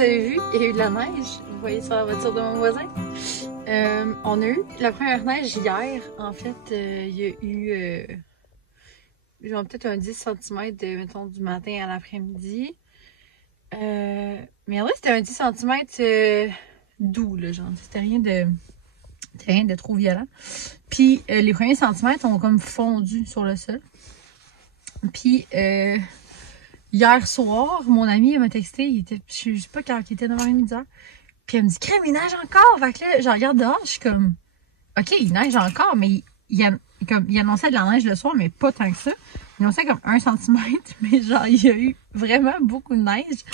avez vu, il y a eu de la neige. Vous voyez sur la voiture de mon voisin. On a eu la première neige hier. En fait, il y a eu genre peut-être un 10 cm mettons, du matin à l'après-midi. Mais en vrai, c'était un 10 cm doux, là, genre. C'était rien de trop violent. Puis les premiers centimètres ont comme fondu sur le sol. Puis hier soir, mon ami m'a texté, il était, je sais pas quand il était 9h30. Puis elle me dit, crème, il neige encore. Fait que là, je regarde dehors, je suis comme, ok, il neige encore, mais il annonçait de la neige le soir, mais pas tant que ça. Il annonçait comme 1 cm, mais genre, il y a eu vraiment beaucoup de neige.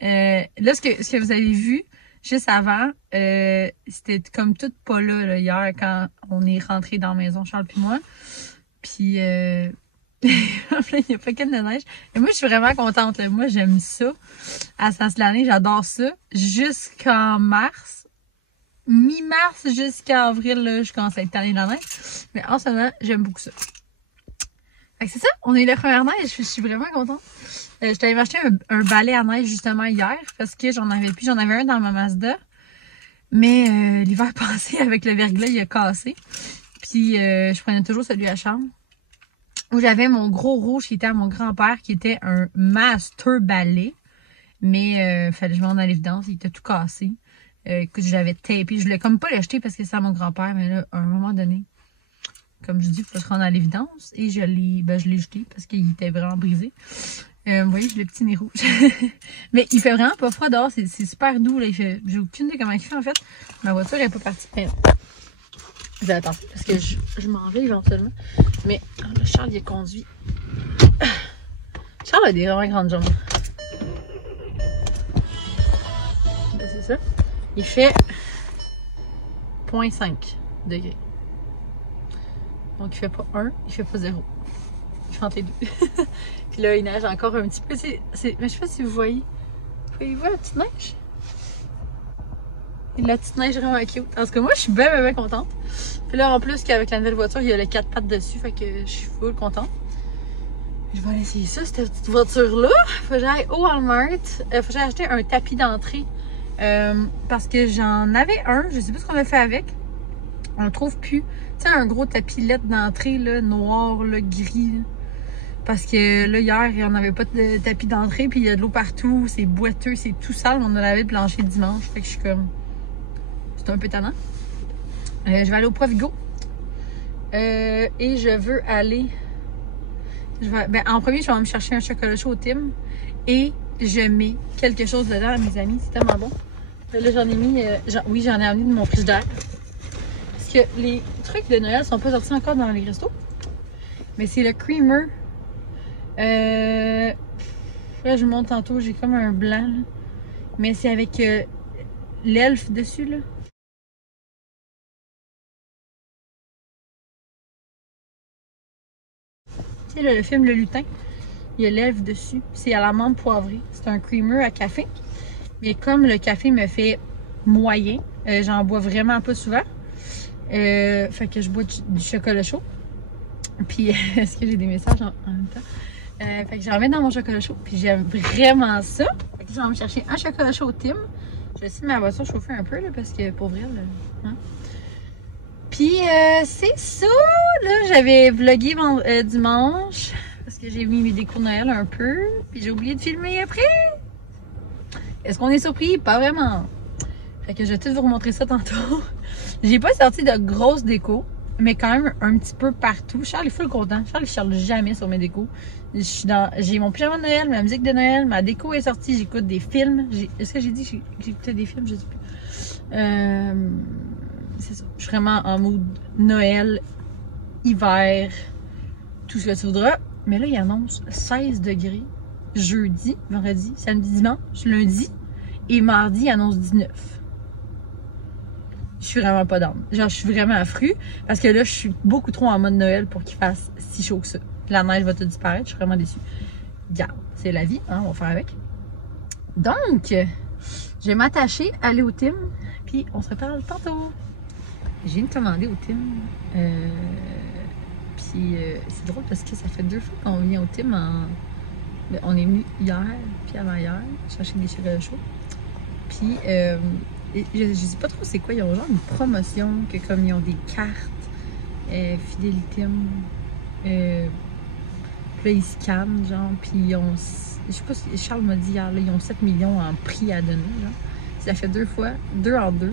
Là, ce que vous avez vu, juste avant, c'était comme tout pas là, hier, quand on est rentré dans la maison, Charles puis moi. Puis, il y a pas qu'une de neige. Et moi, je suis vraiment contente, là. Moi, j'aime ça. À Sens-la-Neige, j'adore ça. Jusqu'en mars. Mi-mars jusqu'à avril, là, je commence à être tannée de la neige. Mais en ce moment, j'aime beaucoup ça. Fait que c'est ça. On a eu la première neige. Je suis vraiment contente. Je t'avais acheté un balai à neige, justement, hier. Parce que j'en avais plus. J'en avais un dans ma Mazda. Mais l'hiver passé, avec le verglas, il a cassé. Puis, je prenais toujours celui à chambre. Où j'avais mon gros rouge qui était à mon grand-père, qui était un master balai. Mais fallait que je m'en aille à l'évidence, il était tout cassé. Que j'avais tapé. Je voulais comme pas l'acheter parce que c'est à mon grand-père, mais là, à un moment donné, comme je dis, il faut se rendre à l'évidence. Et je l'ai jeté parce qu'il était vraiment brisé. Vous voyez, j'ai le petit nez rouge. Mais il fait vraiment pas froid dehors, c'est super doux. Là. J'ai aucune idée comment il fait en fait. Ma voiture est pas partie. Mais je vais attendre parce que je m'en vais éventuellement. Mais là, Charles, il est conduit. Charles a des vraiment grandes jambes. Ben, c'est ça. Il fait 0,5 degrés. Donc, il fait pas 1, il fait pas 0. Il fait entre les deux. Puis là, il neige encore un petit peu. Mais je sais pas si vous voyez. Vous voyez la petite neige? La petite neige vraiment cute. En tout cas, moi, je suis bien contente. Puis là, en plus qu'avec la nouvelle voiture, il y a les 4 pattes dessus. Fait que je suis full contente. Je vais aller essayer ça, cette petite voiture-là. Faut que j'aille au Walmart. Faut que j'aille acheter un tapis d'entrée. Parce que j'en avais un. Je sais pas ce qu'on a fait avec. On le trouve plus. Tu sais, un gros tapis LED d'entrée, là, noir, là, gris. Là. Parce que là, hier, il n'y en avait pas de tapis d'entrée. Puis il y a de l'eau partout. C'est boiteux, c'est tout sale. On a lavé le plancher dimanche. Fait que je suis comme... C'est un peu tannant. Je vais aller au Provigo. Et je veux aller... en premier, je vais me chercher un chocolat chaud au Tim. Et je mets quelque chose dedans, mes amis. C'est tellement bon. Là, j'en ai mis... oui, j'en ai amené de mon frigidaire. Parce que les trucs de Noël sont pas sortis encore dans les restos. Mais c'est le creamer. Là, je vous montre tantôt. J'ai comme un blanc. Là. Mais c'est avec l'elfe dessus, là. Tu sais, là, le film Le Lutin. Il y a l'elfe dessus. C'est à l'amande poivrée. C'est un creamer à café. Mais comme le café me fait moyen, j'en bois vraiment pas souvent. Fait que je bois du chocolat chaud. Puis, est-ce que j'ai des messages en même temps? Fait que j'en mets dans mon chocolat chaud. Puis j'aime vraiment ça. Fait que je vais me chercher un chocolat chaud au Tim. Je vais essayer de ma voiture chauffer un peu, là, parce que pour vrai, là, hein? Puis, c'est ça! Là, j'avais vlogué dimanche. Parce que j'ai mis mes décos de Noël un peu. Puis j'ai oublié de filmer après. Est-ce qu'on est surpris? Pas vraiment. Fait que je vais tout vous remontrer ça tantôt. J'ai pas sorti de grosses décos, mais quand même un petit peu partout. Charles est full content. Charles ne charle jamais sur mes décos. J'ai mon pyjama de Noël, ma musique de Noël, ma déco est sortie, j'écoute des films. Est-ce que j'ai dit que j'écoutais des films? Je sais plus. C'est ça. Je suis vraiment en mood Noël, hiver, tout ce que tu voudras. Mais là, il annonce 16 degrés jeudi, vendredi, samedi, dimanche, lundi. Et mardi, il annonce 19. Je suis vraiment pas d'âme. Genre, je suis vraiment affrue. Parce que là, je suis beaucoup trop en mode Noël pour qu'il fasse si chaud que ça. La neige va tout disparaître. Je suis vraiment déçue. Regarde, c'est la vie, hein, on va faire avec. Donc, je vais m'attacher, aller au Tim. Puis, on se reparle tantôt. J'ai une commandée au Tim. Puis, c'est drôle parce que ça fait 2 fois qu'on vient au Tim en... On est venu hier, puis avant-hier, chercher des chocolats chauds. Puis, je sais pas trop c'est quoi. Ils ont genre une promotion, que comme ils ont des cartes, Fidélitium. Puis là, ils scannent, genre. Puis ils ont. Je sais pas si Charles m'a dit hier, là, ils ont 7 millions en prix à donner, genre. Ça fait 2 en 2,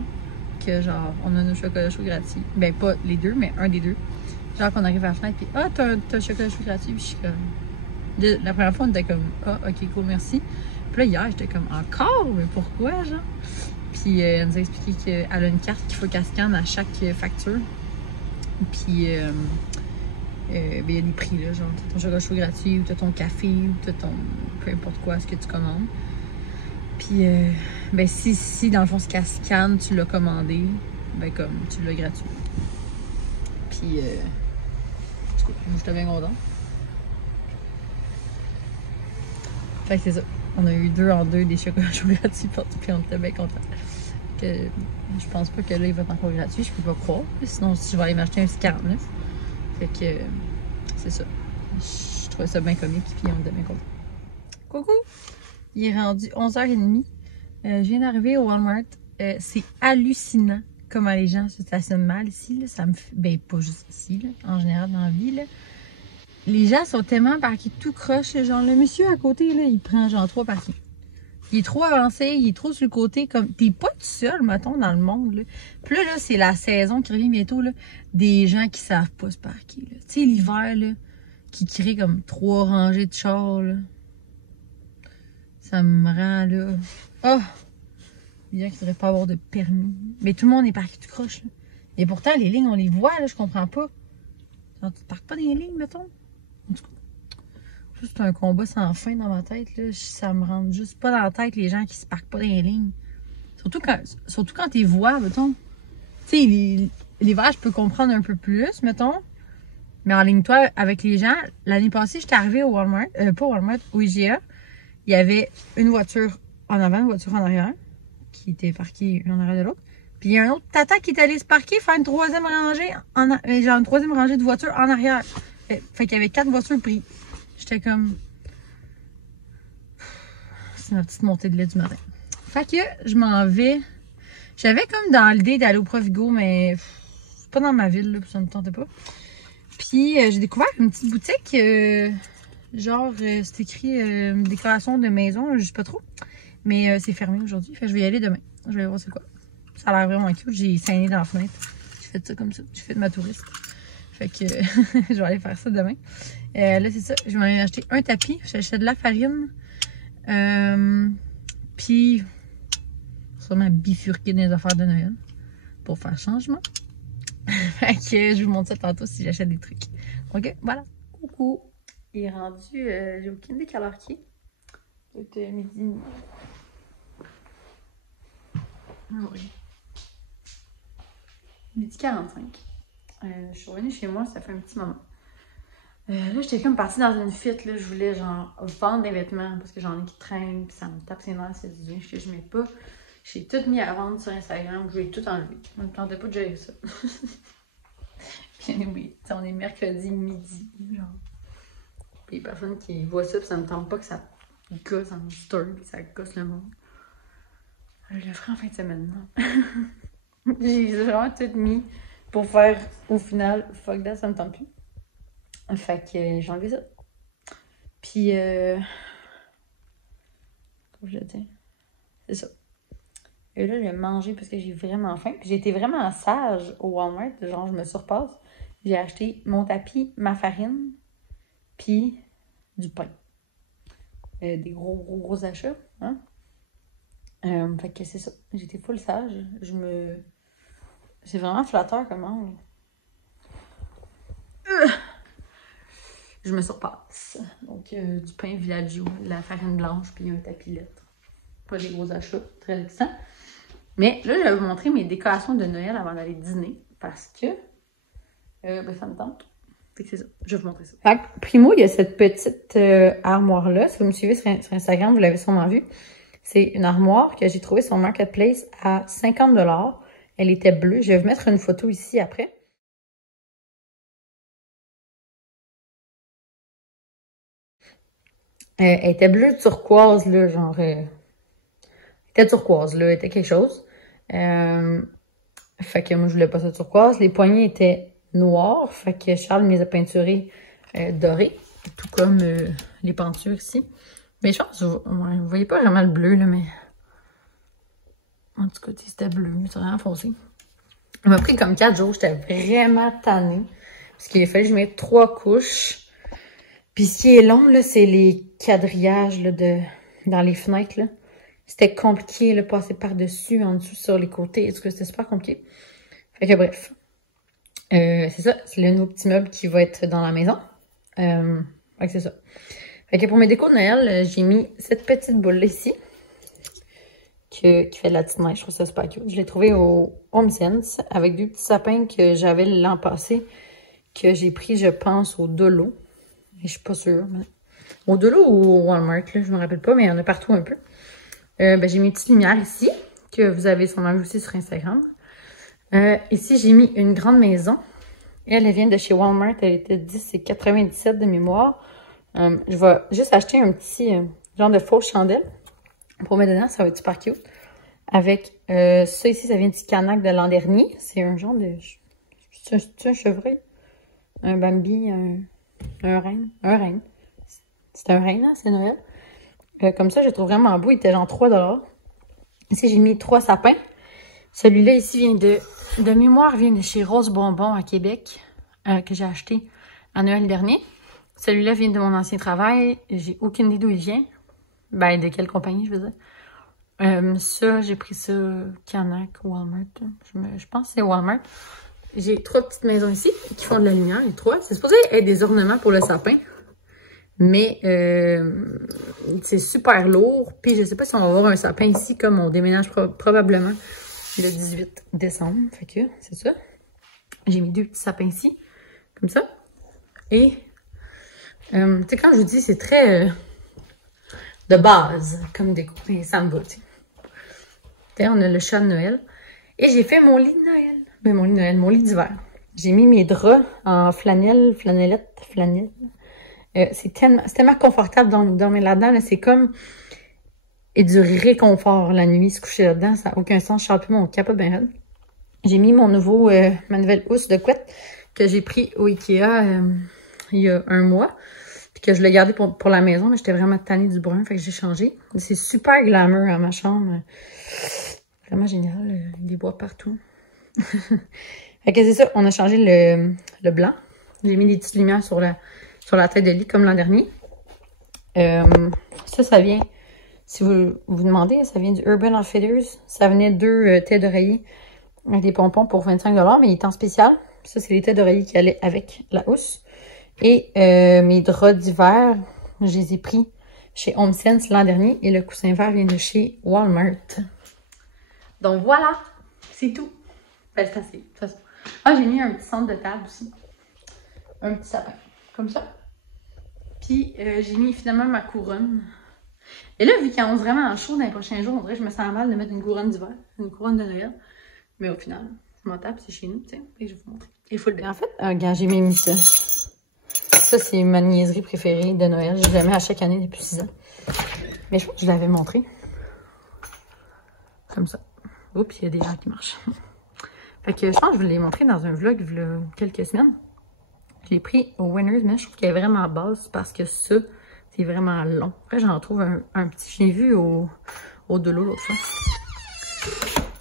que genre, on a nos chocolats chauds gratuits. Ben, pas les deux, mais un des deux. Genre qu'on arrive à la fenêtre, puis ah, t'as un chocolat chaud gratuit, puis je suis comme. La première fois, on était comme, ah, ok, cool, merci. Puis là, hier, j'étais comme, encore? Mais pourquoi, genre? Puis elle nous a expliqué qu'elle a une carte qu'il faut qu'elle scanne à chaque facture. Puis, ben, il y a des prix, là, genre, t'as ton chocolat chaud gratuit, ou t'as ton café, ou t'as ton. Peu importe quoi, ce que tu commandes. Puis, ben, si dans le fond, ce qu'elle scanne, tu l'as commandé, ben, comme, tu l'as gratuit. Puis, moi, j'étais bien content. Fait que c'est ça. On a eu 2 en 2 des chocolats chauds gratuits, puis on était bien contents. Que je pense pas que là, il va être encore gratuit, je peux pas croire. Sinon, si je vais aller m'acheter un 49. Fait que, c'est ça. Je trouvais ça bien comique, puis on était bien contents. Coucou! Il est rendu 11h30. Je viens d'arriver au Walmart. C'est hallucinant comment les gens se stationnent mal ici. Là. Ça me fait... Ben, pas juste ici, là. En général, dans la vie, là. Les gens sont tellement parqués tout croche. Genre, le monsieur à côté, là, il prend genre 3 parkings. Il est trop avancé, il est trop sur le côté. Comme t'es pas tout seul, mettons, dans le monde. Là. Puis là, c'est la saison qui revient bientôt, là. Des gens qui savent pas se parquer. Tu sais, l'hiver, là, qui crée comme 3 rangées de chars, là. Ça me rend, là... Oh! Les gens qui devraient pas avoir de permis. Mais tout le monde est parqué tout croche, là. Et pourtant, les lignes, on les voit, là, je comprends pas. Genre, tu te parques pas dans les lignes, mettons? En tout cas, c'est un combat sans fin dans ma tête, là. Ça me rentre juste pas dans la tête, les gens qui se parquent pas dans les lignes. Surtout quand t'es vois, mettons. Tu sais, l'hiver, je peux comprendre un peu plus, mettons. Mais en ligne-toi avec les gens. L'année passée, j'étais arrivée au Walmart, pas au Walmart, au IGA. Il y avait une voiture en avant, une voiture en arrière, qui était parquée une en arrière de l'autre. Puis il y a un autre tata qui est allé se parquer, faire une troisième rangée, genre une troisième rangée de voitures en arrière. Fait qu'il y avait 4 voitures prises. J'étais comme... C'est ma petite montée de lait du matin. Fait que je m'en vais. J'avais comme dans l'idée d'aller au Provigo, mais c'est pas dans ma ville, là, ça me tentait pas. Puis j'ai découvert une petite boutique, genre c'est écrit décoration de maison, je sais pas trop. Mais c'est fermé aujourd'hui, fait que je vais y aller demain. Je vais voir c'est quoi. Ça a l'air vraiment cute, j'ai saigné dans la fenêtre. J'ai fait ça comme ça, j'ai fait de ma touriste. Fait que je vais aller faire ça demain. Là c'est ça, je vais acheter un tapis, j'achète de la farine. Puis sûrement bifurquer dans les affaires de Noël pour faire changement. Fait que je vous montre ça tantôt si j'achète des trucs. Ok, voilà. Coucou. Il est rendu, j'ai aucune idée quelle heure qui est. C'était midi. Oui. Midi 45. Je suis revenue chez moi, ça fait un petit moment. Là, j'étais comme partie dans une fuite, là. Je voulais genre vendre des vêtements parce que j'en ai qui traînent, puis ça me tape ses nerfs, c'est du bien que je mets pas. J'ai tout mis à vendre sur Instagram, je vais tout enlever. Je me tentais pas de gérer ça. Puis oui, on est mercredi midi, genre. Puis les personnes qui voient ça, puis ça me tente pas que ça gosse en story, puis ça gosse le monde. Je le ferai en fin de semaine, non? J'ai vraiment tout mis pour faire, au final, fuck that, ça me tente plus. Fait que j'ai enlevé ça. Puis, comment je le dis? C'est ça. Et là, je vais manger parce que j'ai vraiment faim. Puis j'ai été vraiment sage au Walmart. Genre, je me surpasse. J'ai acheté mon tapis, ma farine, puis du pain. Des gros achats. Hein? Fait que c'est ça. J'étais full sage. C'est vraiment flatteur comment. Je me surpasse. Donc, du pain Villaggio, de la farine blanche, puis un tapis lettre. Pas des gros achats. Très excellent. Mais là, je vais vous montrer mes décorations de Noël avant d'aller dîner. Parce que ben, ça me tente. Fait que c'est ça. Je vais vous montrer ça. Fait que, primo, il y a cette petite armoire-là. Si vous me suivez sur Instagram, vous l'avez sûrement vu. C'est une armoire que j'ai trouvée sur Marketplace à 50 $. Elle était bleue. Je vais vous mettre une photo ici après. Elle était bleue turquoise, là, genre... était turquoise, là, était quelque chose. Fait que moi, je voulais pas ça turquoise. Les poignées étaient noires, fait que Charles me les a peinturées dorées, tout comme les pentures ici. Mais je pense, vous voyez pas vraiment le bleu, là, mais... En tout cas, c'était bleu, c'est vraiment foncé. Il m'a pris comme 4 jours, j'étais vraiment tannée. Parce qu'il a fallu que je mette 3 couches. Puis ce qui est long, là, c'est les quadrillages là, dans les fenêtres, là. C'était compliqué, là, passer par-dessus, en dessous, sur les côtés. En tout cas, c'était super compliqué. Fait que bref. C'est ça, c'est le nouveau petit meuble qui va être dans la maison. Fait que c'est ça. Fait que pour mes décos de Noël, j'ai mis cette petite boule-là ici. Qui fait de la petite neige. Je trouve ça super cute. Je l'ai trouvé au HomeSense avec 2 petits sapins que j'avais l'an passé, que j'ai pris, je pense, au Dolo. Je suis pas sûre. Mais... Au Dolo ou au Walmart, là, je me rappelle pas, mais il y en a partout un peu. J'ai mis une petite lumière ici, que vous avez sûrement vu aussi sur Instagram. Ici, j'ai mis une grande maison. Elle vient de chez Walmart. Elle était 10,97 de mémoire. Je vais juste acheter un petit genre de fausse chandelle. Pour mettre dedans, ça va être super cute. Avec ça ici, ça vient du Canac de l'an dernier. C'est un genre de... C'est un chevreuil? Un Bambi, un renne? Un renne. C'est un renne, hein? C'est Noël. Comme ça, je le trouve vraiment beau. Il était genre 3 $. Ici, j'ai mis 3 sapins. Celui-là ici vient de mémoire, vient de chez Rose Bonbon à Québec, que j'ai acheté en Noël dernier. Celui-là vient de mon ancien travail. J'ai aucune idée d'où il vient. Ben, de quelle compagnie, je veux dire. Ça, j'ai pris ça Canac, Walmart. Je pense que c'est Walmart. J'ai 3 petites maisons ici qui font de la lumière, les 3. C'est supposé être des ornements pour le sapin. Mais c'est super lourd. Puis je sais pas si on va avoir un sapin ici, comme on déménage probablement le 18 décembre. Fait que c'est ça. J'ai mis 2 petits sapins ici, comme ça. Et, tu sais, quand je vous dis, c'est très... de base, comme déco. Et ça me va, tu sais. On a le chat de Noël. Et j'ai fait mon lit de Noël. Ben, mon lit de Noël, mon lit d'hiver. J'ai mis mes draps en flanelle. C'est tellement confortable de dormir là-dedans. Là. C'est comme du réconfort la nuit, se coucher là-dedans. Ça n'a aucun sens. Je sors plus mon capote ben raide. J'ai mis ma nouvelle housse de couette que j'ai pris au Ikea il y a 1 mois. Puis que je l'ai gardé pour la maison, mais j'étais vraiment tannée du brun, fait que j'ai changé. C'est super glamour à ma chambre. Vraiment génial. Il y a des bois partout. Fait que c'est ça, on a changé le blanc. J'ai mis des petites lumières sur la tête de lit comme l'an dernier. Ça vient, si vous vous demandez, ça vient du Urban Outfitters. Ça venait 2 têtes d'oreiller avec des pompons pour 25 $, mais il est en spécial. Ça, c'est les têtes d'oreiller qui allaient avec la housse. Et mes draps d'hiver, je les ai pris chez HomeSense l'an dernier. Et le coussin vert vient de chez Walmart. Donc voilà, c'est tout. Ben, c'est assez, de toute façon. Ah, j'ai mis un petit centre de table aussi. Un petit sapin, comme ça. Puis j'ai mis finalement ma couronne. Et là, vu qu'il annonce vraiment chaud dans les prochains jours, on dirait que je me sens mal de mettre une couronne d'hiver, une couronne de Noël. Mais au final, je m'en tape, c'est chez nous, tu sais. Et je vais vous montrer. Il faut le bien. En fait, regarde, j'ai mis ça. Ça, c'est ma niaiserie préférée de Noël. Je la mets à chaque année depuis 6 ans. Mais je pense que je l'avais montré. Comme ça. Oups, il y a des gens qui marchent. Fait que je pense que je vous l'ai montré dans un vlog il y a quelques semaines. Je l'ai pris au Winners, mais je trouve qu'elle est vraiment basse parce que ça, c'est vraiment long. Après, j'en trouve un petit. Je l'ai vu au Dolo l'autre fois.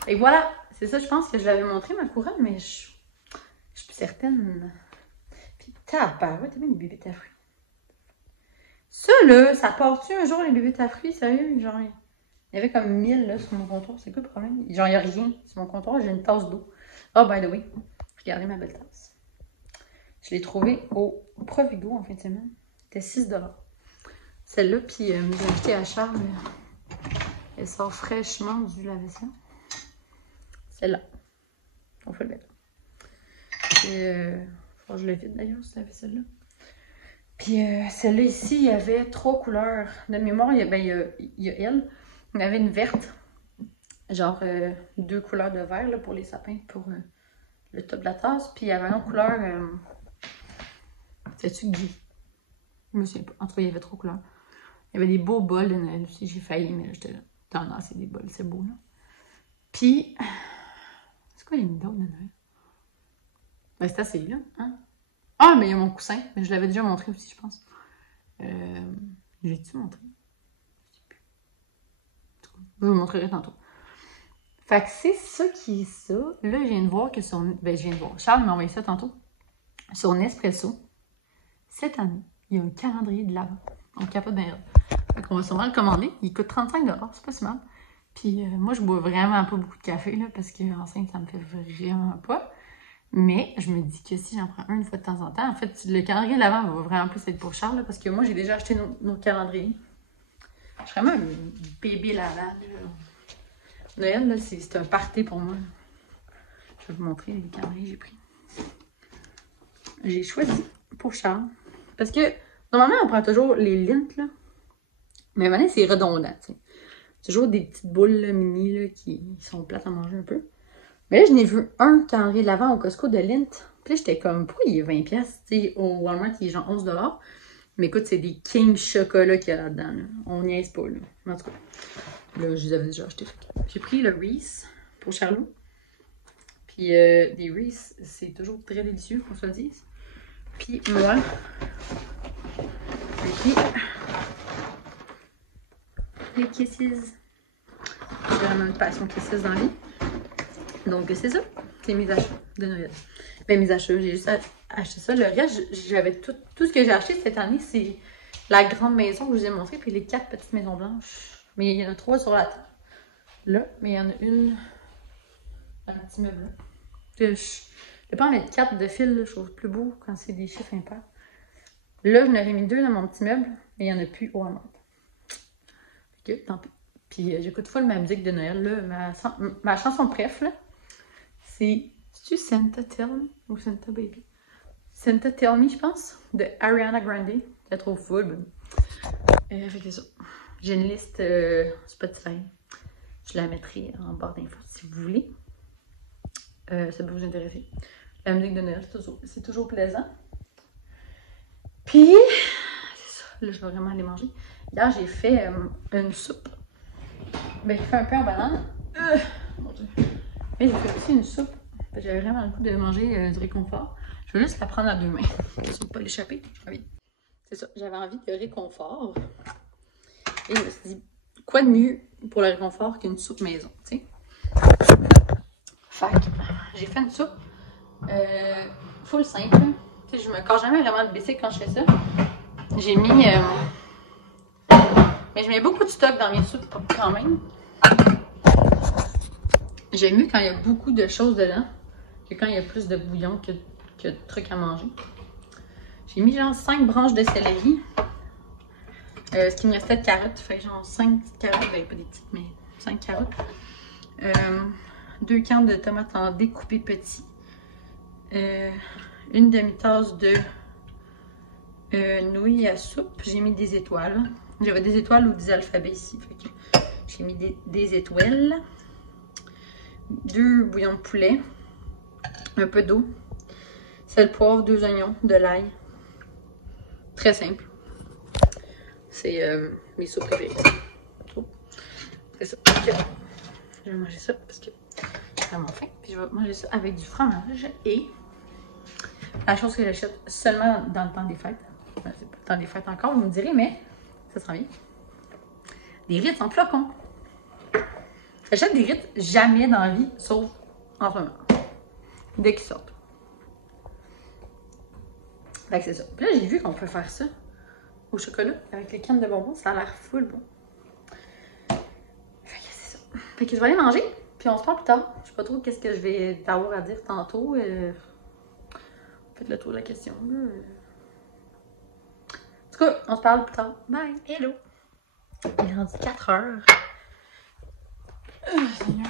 Et voilà, c'est ça, je pense que je l'avais montré ma couronne, mais je suis plus certaine. Puis tabarouette, t'as mis une bébête à fruits. Ça là, ça part-tu un jour les bébêtes à fruits, sérieux? Genre, il y avait comme 1000 là sur mon comptoir, c'est quoi le problème? Genre, il n'y a rien sur mon comptoir, j'ai une tasse d'eau. Oh, by the way, regardez ma belle tasse. Je l'ai trouvée au Provigo en fin de semaine. C'était 6 $. Celle-là, puis j'ai acheté à Charles. Elle sort fraîchement du lave-vaisselle. Celle-là. On fait le mettre. Faut que je le vide d'ailleurs, cette vaisselle-là. Puis celle-là ici, il y avait 3 couleurs. De mémoire, il y a elle. Il y avait une verte. Genre 2 couleurs de vert là, pour les sapins, pour le top de la tasse. Puis il y avait une autre couleur. C'est-tu gris? Je me souviens pas. En tout cas, il y avait 3 couleurs. Il y avait des beaux bols de Noël aussi. J'ai failli, mais là, j'étais là. Non, c'est des bols, c'est beau, là. Puis, c'est quoi les mis d'autres de Noël? Ben, c'est assez, là. Hein? Ah, mais il y a mon coussin. Mais je l'avais déjà montré aussi, je pense. J'ai-tu montré? Je sais plus. Je vous montrerai tantôt. Fait que c'est ça qui est ça. Là, je viens de voir que sur... Ben, je viens de voir. Charles m'a envoyé ça tantôt. Sur Nespresso, cette année, il y a un calendrier de l'Avent. On capote bien. Fait qu'on va sûrement le commander. Il coûte 35 $, c'est pas si mal. Puis moi, je bois vraiment pas beaucoup de café, là, parce qu'enceinte, ça me fait vraiment pas. Mais je me dis que si j'en prends une fois de temps en temps, en fait, le calendrier de l'Avent va vraiment plus être pour Charles, là, parce que moi, j'ai déjà acheté nos calendriers. Je suis vraiment un bébé lavable. Noël, là, c'est un party pour moi. Je vais vous montrer les calendriers que j'ai pris. J'ai choisi pour Charles. Parce que, normalement, on prend toujours les lints, là. Mais maintenant, c'est redondant, tu sais. C'est toujours des petites boules là, mini là, qui sont plates à manger un peu. Mais là, je n'ai vu un calendrier de l'Avent au Costco de Lindt. Puis là, j'étais comme, pourquoi il est 20$? Tu sais, au Walmart, il est genre 11$. Mais écoute, c'est des King chocolat qu'il y a là-dedans. Là. On niaise pas, là. En tout cas, là, je les avais déjà achetés. J'ai pris le Reese pour Charlot. Puis des Reese, c'est toujours très délicieux, qu'on se le dise. Puis moi, j'ai pris les Kisses. J'ai vraiment une passion Kisses dans la vie. Donc, c'est ça. C'est mes achats de Noël. Ben, mes achats, j'ai juste acheté ça. Le reste, j'avais tout ce que j'ai acheté cette année, c'est la grande maison que je vous ai montré, puis les 4 petites maisons blanches. Mais il y en a 3 sur la table. Là, mais il y en a une dans le petit meuble là. Je vais pas en mettre 4 de fil, là, je trouve plus beau quand c'est des chiffres impairs. Là, je n'aurais mis 2 dans mon petit meuble, mais il n'y en a plus au Walmart. Fait que, tant pis. Puis j'écoute full ma musique de Noël, là. Ma chanson préf, là, c'est-tu Santa Tell Me ou Santa Baby? Santa Tell Me, je pense, de Ariana Grande. Je la trouve full. Fait que ça. J'ai une liste Spotify. Je la mettrai en barre d'infos si vous voulez. Ça peut vous intéresser. La musique de Noël, c'est toujours plaisant. Puis, c'est ça. Là, je vais vraiment aller manger. Hier, j'ai fait une soupe. Ben, j'ai fait un pain en banane. Mon Dieu. Mais j'ai fait aussi une soupe. J'avais vraiment le goût de manger du réconfort. Je vais juste la prendre à 2 mains. Je ne pas l'échapper. Ah oui. C'est ça. J'avais envie de réconfort. Et je me suis dit, quoi de mieux pour le réconfort qu'une soupe maison, tu sais? Fait que j'ai fait une soupe full simple. Tu sais, je me casse jamais vraiment de bicycle quand je fais ça. J'ai mis... mais je mets beaucoup de stock dans mes soupes quand même. J'aime mieux quand il y a beaucoup de choses dedans que quand il y a plus de bouillon que de trucs à manger. J'ai mis genre 5 branches de céleri. Ce qui me restait de carottes. Fait genre 5 petites carottes. Ben pas des petites, mais 5 carottes. 2 cannes de tomates en découpé petit. Une demi-tasse de nouilles à soupe. J'ai mis des étoiles. J'avais des étoiles ou des alphabets ici. Fait que j'ai mis des étoiles. 2 bouillons de poulet. Un peu d'eau. Sel, poivre, 2 oignons, de l'ail. Très simple. C'est mes soupes préférées. C'est ça. Je vais manger ça parce que j'ai vraiment faim. Puis je vais manger ça avec du fromage et la chose que j'achète seulement dans le temps des fêtes. C'est pas le temps des fêtes encore, vous me direz, mais ça sera bien. Des Ritz en flocons. J'achète des Ritz jamais dans la vie, sauf en ce moment. Dès qu'ils sortent. Fait que c'est ça. Puis là, j'ai vu qu'on peut faire ça au chocolat avec les cannes de bonbons. Ça a l'air full bon. Fait que c'est ça. Fait que je vais aller manger, puis on se parle plus tard. Je sais pas trop qu'est-ce que je vais t'avoir à dire tantôt. Faites le tour de la question. En tout cas, on se parle plus tard. Bye! Hello! Il est rendu 4 heures. Seigneur.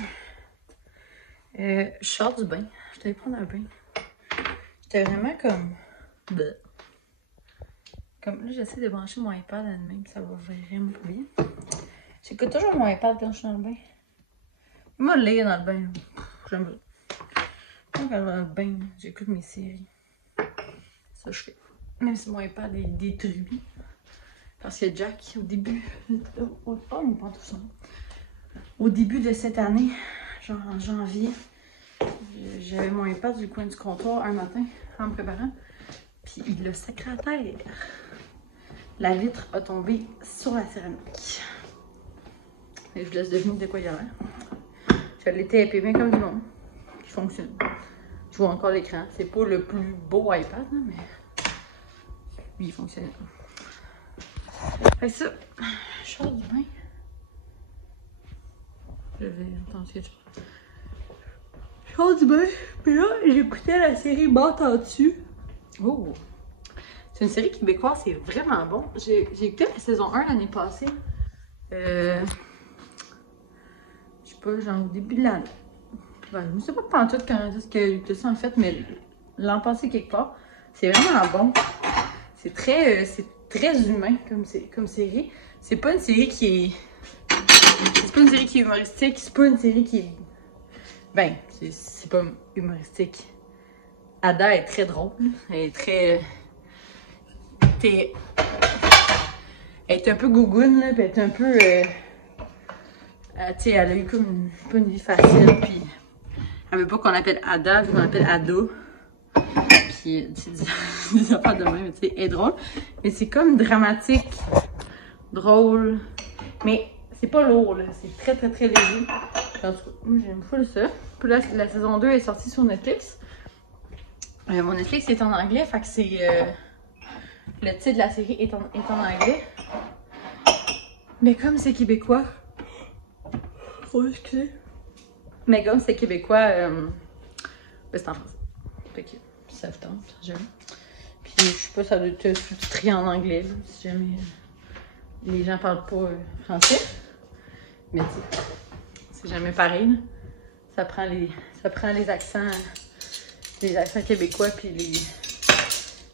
Je sors du bain. Je devais prendre un bain. J'étais vraiment comme... Bleh. Comme là, j'essaie de brancher mon iPad à même, ça va vraiment pas bien. J'écoute toujours mon iPad quand je suis dans le bain. Moi, lire dans le bain, j'aime pas. Quand je vais dans le bain, j'écoute mes séries. Ça, je fais. Même si mon iPad est détruit. Parce que Jack, au début, oh, il prend tout son. au début de cette année, genre en janvier, j'avais mon iPad du coin du comptoir un matin en me préparant. Puis il l'a sacré à terre. La vitre a tombé sur la céramique. Et je vous laisse deviner de quoi il y a l'air. Je l'ai tapé bien comme du monde. Il fonctionne. Je vois encore l'écran. C'est pas le plus beau iPad, là, mais lui, il fonctionne. Fait ça, je sors du bain. Je vais entendre ce que je sors du bain. Puis là, j'écoutais la série Mort en dessus. Oh! C'est une série québécoise, c'est vraiment bon. J'ai écouté la saison 1 l'année passée. Je sais pas, genre au début de l'année. Je ne sais pas pantoute quand est-ce que j'ai écouté ça en fait, mais l'an passé quelque part. C'est vraiment bon. C'est très humain comme série. C'est pas une série qui est. C'est pas une série qui est humoristique. C'est pas une série qui est. Ben, c'est pas humoristique. Ada est très drôle. Elle est très. Elle est un peu gougoune, là, puis elle est un peu. Tu sais, elle a eu comme pas une vie facile, puis. Elle veut pas qu'on l'appelle Ada, elle veut qu'on l'appelle Ado. Puis, c'est des affaires de même, tu sais, elle est drôle. Mais c'est comme dramatique, drôle. Mais c'est pas lourd, là. C'est très, très, très léger. En tout cas, moi, j'aime full ça. Puis là, la saison 2 est sortie sur Netflix. Mon Netflix est en anglais, fait que c'est. Le titre de la série est en anglais. Mais comme c'est québécois. Oh, excusez. Mais comme c'est québécois, ben c'est en français. Fait que ça vous tente, j'aime. Puis je sais pas, ça doit être sous-titré en anglais, là, si jamais les gens parlent pas français. Mais tu sais, c'est jamais pareil, là. Ça prend les accents québécois puis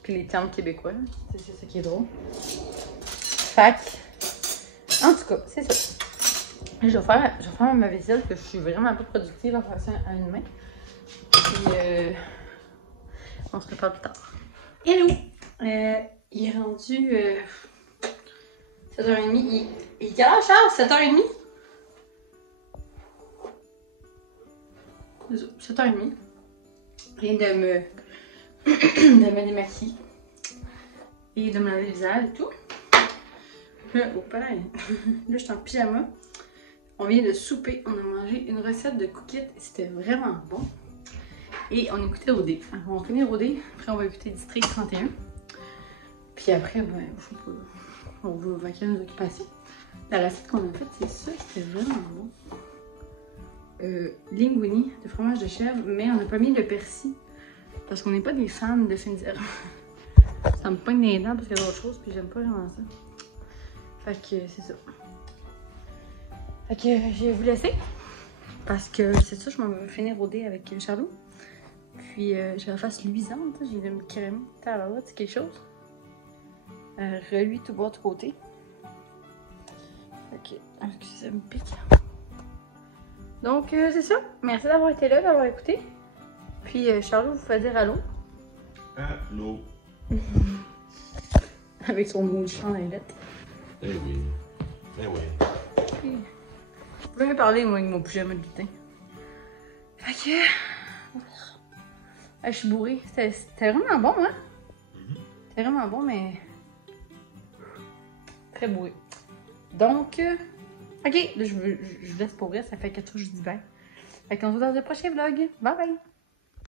les termes québécois. C'est ça qui est drôle. Fait que, en tout cas, c'est ça. Je vais faire ma vaisselle, que je suis vraiment pas productive à faire ça à une main. Puis, on se reparle plus tard. Hello! Il est rendu 7h30. Il est quelle heure, Charles? 7h30? 7h30. Je viens de me démaquiller. Et de me laver le visage et tout. Là, là, je suis en pyjama. On vient de souper, on a mangé une recette de cookies, c'était vraiment bon. Et on écoutait OD. On va finir OD, après on va écouter District 31. Puis après, ben, je sais pas, on va vaquer nos occupations. La recette qu'on a faite, c'est ça, c'était vraiment bon. Linguini de fromage de chèvre, mais on n'a pas mis le persil. Parce qu'on n'est pas des fans de Saint-Zéro. Ça me pogne dans les dents parce qu'il y a d'autres choses, puis j'aime pas vraiment ça. Fait que c'est ça. Fait que je vais vous laisser. Parce que c'est ça, je m'en vais finir rôder avec Charlot. Puis j'ai la face luisante, j'ai de me crémer. Alors là, c'est quelque chose. Reluit tout bas de côté. Fait que, excusez, ça me pique. Donc c'est ça. Merci d'avoir été là, d'avoir écouté. Puis Charlot vous fait dire allô. Allô. Avec son mot de chant dans les lettres. Eh oui. Eh oui. Puis, je peux même parler, moi, avec mon pyjama de lutin. Fait que. Je suis bourrée. C'était vraiment bon, hein? C'était vraiment bon, mais. Très bourré. Donc. Ok, là, je vous laisse pour vrai. Ça fait 4 jours que je dis bye. Fait qu'on se voit dans le prochain vlog. Bye bye!